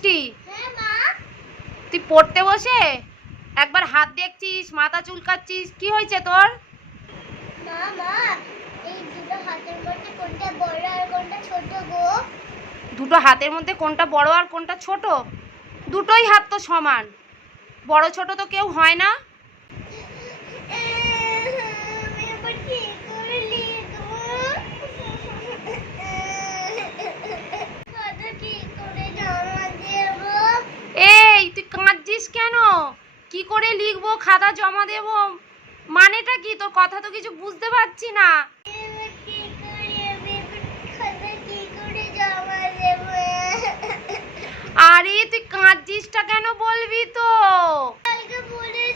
মিষ্টি? হ্যাঁ তুই পড়তে বসে? একবার হাত দেখছিস মাথা চুলকাচ্ছিস কি হয়েছে তোর? দুটো হাতের মধ্যে কোনটা বড় আর কোনটা ছোট? দুটোই হাত তো সমান। বড় ছোট তো কেউ হয় না আমি আবার কি করে লিখব কত কি করে জমা দেবো এই তুই কাঁদছিস কেন? কি করে লিখব, খাতা জমা দেব? মানেটা কি? তোর কথা তো কিছু বুঝতে পারছি না। আরে, তুই কাঁদছিসটা কেন বলবি তো? কালকে বিসিডি